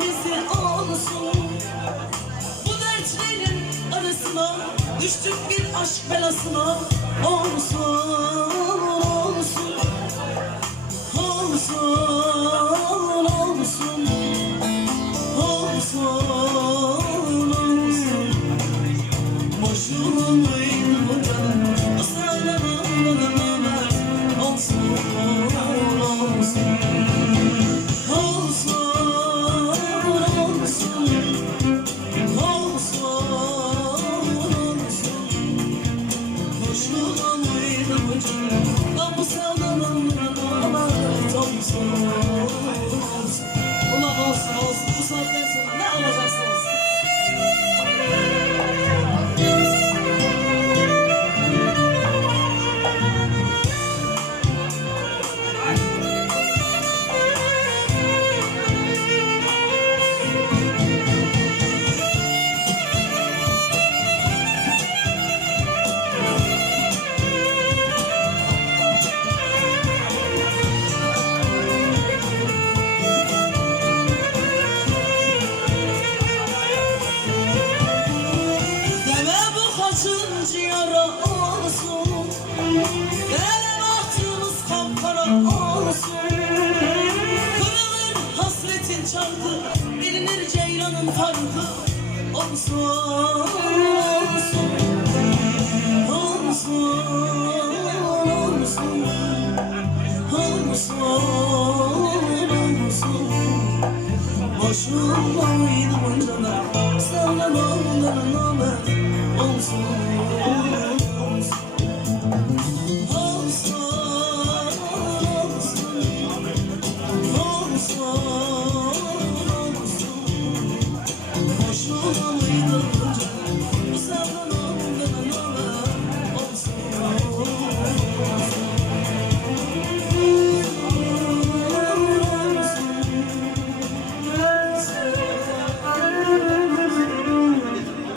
denizi olsun Bu dertlerin arasına Düştük bir aşk belasına. Olsun, olsun. Sevdanın ağlamak olsun Ulan olsun olsun bu bir çarkı Bilinir ceylanın farkı. Olsun Olsun Olsun Olsun. Olsun Olsun Boşum oydu buncalar Senden oğulların ama Olsun.